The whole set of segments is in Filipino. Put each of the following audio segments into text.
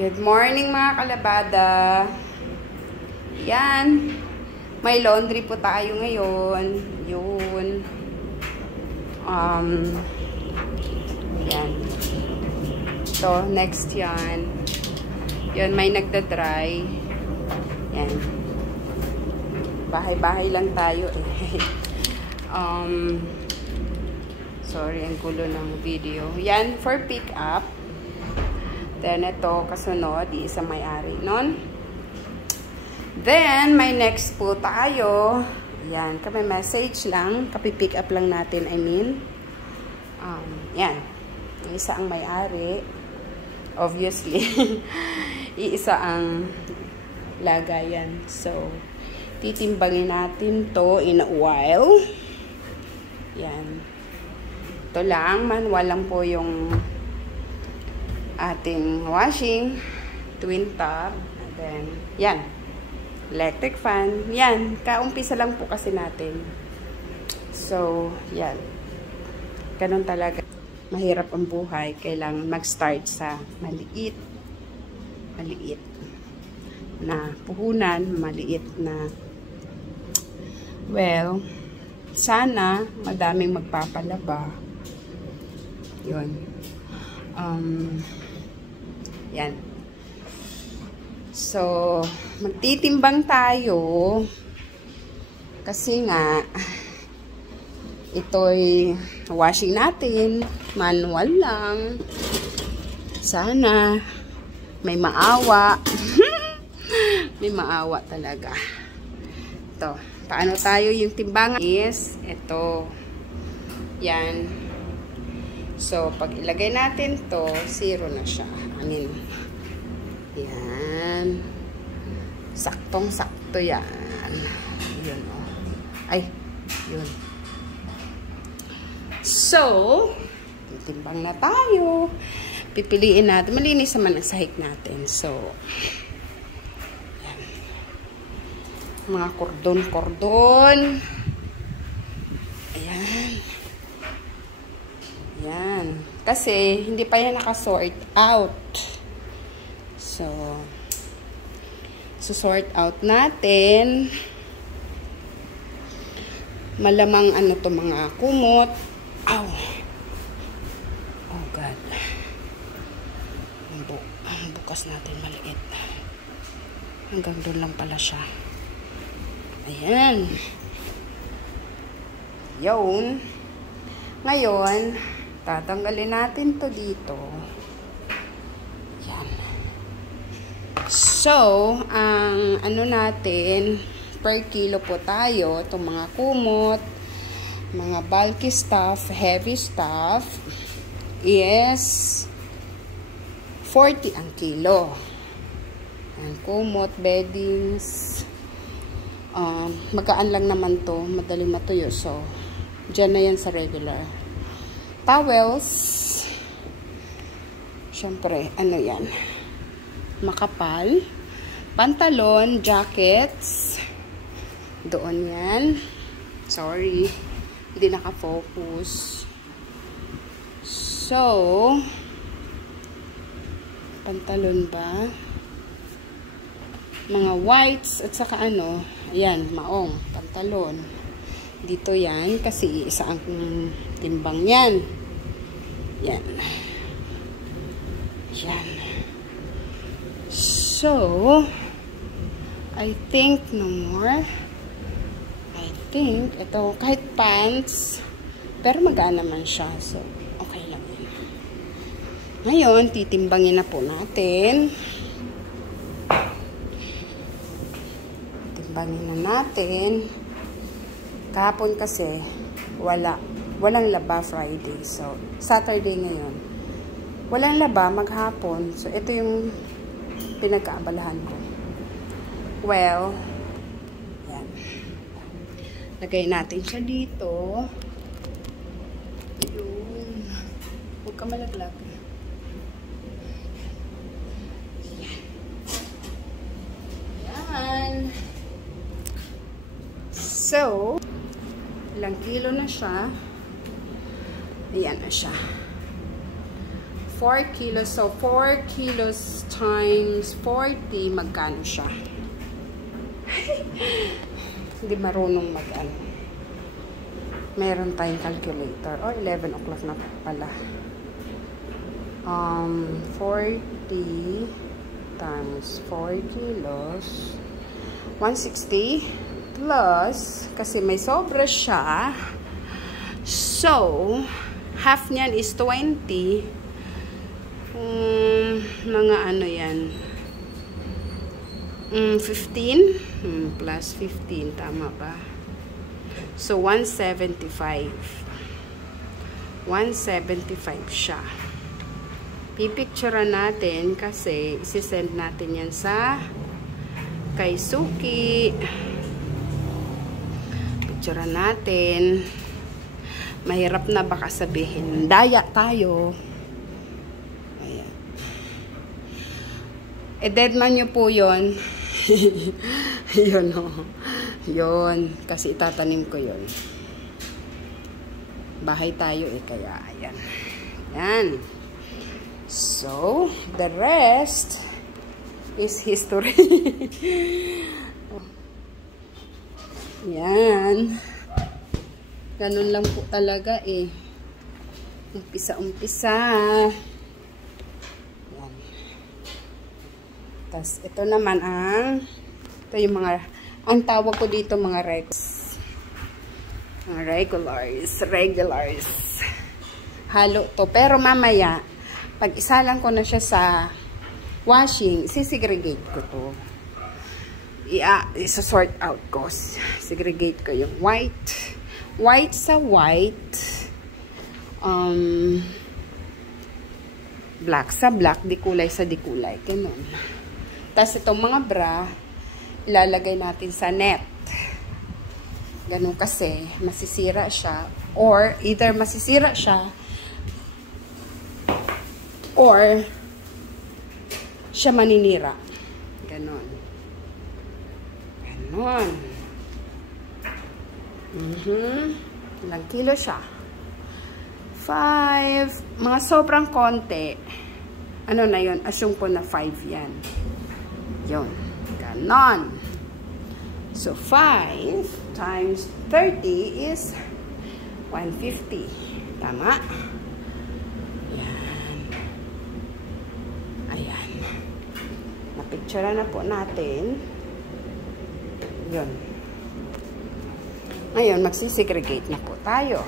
Good morning mga kalabada. Yan. May laundry po tayo ngayon. Yun. Yan. So, next yan. Yun, may nagda-dry. Yan. Bahay-bahay lang tayo eh. Sorry, ang gulo ng video. Yan, for pick up. Then, ito, kasunod, isang may-ari nun. Then, may next po tayo. Yan, kami message lang. Kapi-pick up lang natin, I mean. Yan. Isa ang may-ari. Obviously. Iisa ang lagayan. So, titimbangin natin to in a while. Yan. Ito lang, manual lang po yung ating washing, twin tub, and then, yan, electric fan, yan, kaumpisa lang po kasi natin. So, yan, ganun talaga, mahirap ang buhay, kailangan mag-start sa maliit na puhunan, maliit na, well, sana, madaming magpapalaba, yun, yan. So, magtitimbang tayo kasi nga ito'y washing natin, manual lang. Sana may maawa. May maawa talaga. Ito, paano tayo yung timbangan is ito. Yan. So, pag ilagay natin to, 0 na siya. I mean, yan. Saktong-sakto yan. Yun, oh. Ay, yun. So, titimbang na tayo. Pipiliin natin. Malinis naman ang sahig natin. So, yan. Mga kordon-kordon. Ayan. Yan. Kasi, hindi pa yan nakasort out. So, sort out natin. Malamang ano to mga kumot. Ow! Oh God. Ang bukas natin maliit. Hanggang doon lang pala siya. Ayan. Yun. Ngayon, tatanggalin natin to dito. Yan. So, ang ano natin, per kilo po tayo, itong mga kumot, mga bulky stuff, heavy stuff, is 40 ang kilo. Ang kumot, beddings, magaan lang naman to, madali matuyo. So, dyan na yan sa regular. Towels. Siyempre, ano yan? Makapal. Pantalon, jackets. Doon yan. Sorry. Hindi nakafocus. So, pantalon ba? Mga whites at saka ano, ayan, maong, pantalon. Dito yan, kasi isa ang timbang yan. Yan. Yan. So, I think no more. I think, ito, kahit pants, pero magaan naman siya. So, okay lang yun. Ngayon, titimbangin na po natin. Timbangin na natin. Kahapon kasi, walang laba Friday. So, Saturday ngayon. Walang laba maghapon. So, ito yung pinagkaabalahan ko. Well, yan. Lagay natin siya dito. Yun. Huwag ka malaglag. Yan. So, ilang kilo na siya. Ayan na siya. 4 kilos. So, 4 kilos times 40, magkano siya? Hindi marunong mag-ano. Meron tayong calculator. Oh, 11 o'clock na pala. 40 times 4 kilos. 160 plus, kasi may sobra siya. So, half niyan is 20. Mga ano yan? 15 plus 15, tama ba? So 175 siya. Pipicturean natin kasi isi-send natin yan sa kay Suki. Picturean natin. Mahirap na baka sabihin daya tayo. Ayan. E-deadman nyo po yun. Yun o. Yun. Kasi itatanim ko yun. Bahay tayo eh. Kaya ayan. Ayan. So, the rest is history. Ayan. Ganun lang po talaga eh. Umpisa-umpisa. Ayan. Tapos, ito naman ito yung mga, ang tawag ko dito mga regulars. Halo to. Pero mamaya, pag isa lang ko na siya sa washing, sisegregate ko to. Isa-sort out ko. Segregate ko yung white. White sa white. Black sa black. Dikulay sa dikulay. Ganun. Tapos itong mga bra, ilalagay natin sa net. Ganun kasi, masisira siya. Or, either masisira siya, or, siya maninira. Ganon. Ganon. Ilang kilo siya? 5. Mga sobrang konti. Ano na yun? Assume ko na 5 yan. Yun. Ganon. So, 5 times 30 is 150. Tama? Picture na po natin. Yun. Ngayon, magsisegregate na po tayo.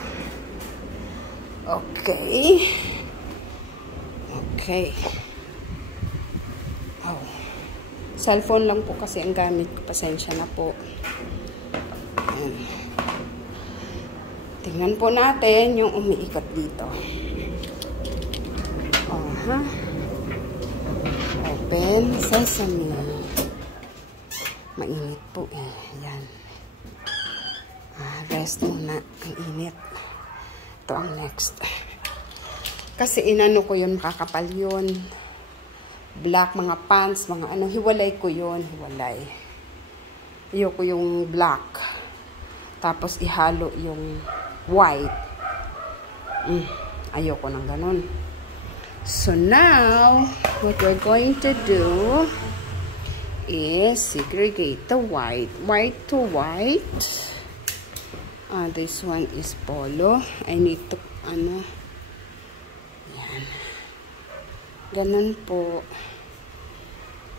Okay. Okay. Oh. Cellphone lang po kasi ang gamit ko. Pasensya na po. Ayan. Tingnan po natin yung umiikot dito. Open sesame. Mainit po eh. Yan. Rest muna. Ang init. Ito ang next. Kasi inano ko yun, makakapal yun. Black, mga pants, mga ano. Hiwalay ko yun. Hiwalay. Ayoko yung black. Tapos ihalo yung white. Ayoko ng ganun. So now, what we're going to do is segregate the white. White to white. This one is polo. I need to, yan. Ganun po.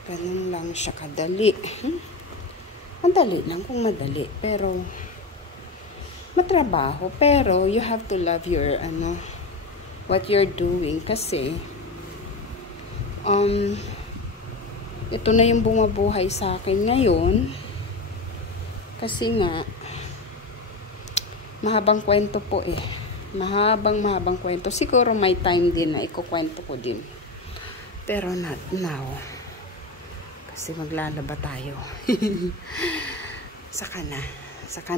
Ganun lang siya kadali. Madali lang kung madali. Pero, matrabaho. Pero, you have to love your, what you're doing kasi ito na yung bumabuhay sa akin ngayon kasi nga mahabang kwento po eh, mahabang kwento. Siguro may time din na ikukwento ko din pero not now kasi maglalaba tayo. saka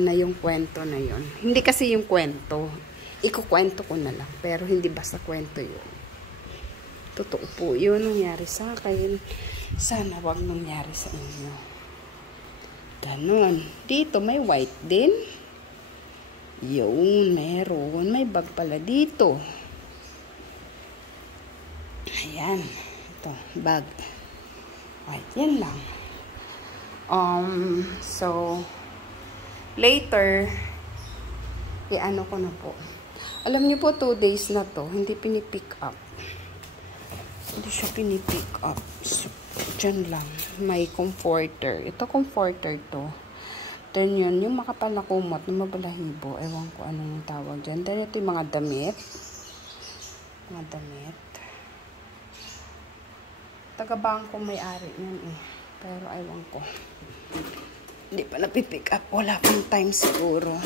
na yung kwento na yon. Hindi kasi yung kwento, ikukwento ko na lang. Pero hindi basta kwento yun. Totoo po yun nangyari sa akin. Sana wag nangyari sa inyo. Ganon. Dito may white din. Yun, meron. May bag pala dito. Ayan. Ito, bag. Right, yan lang. So, later, i-ano ko na po. Alam niyo po, 2 days na to, hindi pinipick up. Hindi siya pinipick up. So, dyan lang. May comforter. Ito, comforter to. Then yun, yung makapal na kumot, na mabalahibo. Ewan ko anong tawag dyan. Then ito yung mga damit. Mga damit. Taga-bangko may-ari yan eh. Pero ewan ko. Hindi pa napipick up. Wala pang time siguro.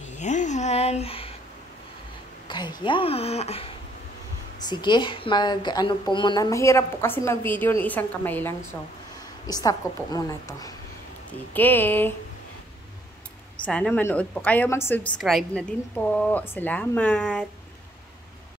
Ayan. Kaya, sige, ano po muna. Mahirap po kasi mag-video ng isang kamay lang. So, stop ko po muna to. Sige. Sana manood po kayo. Mag-subscribe na din po. Salamat.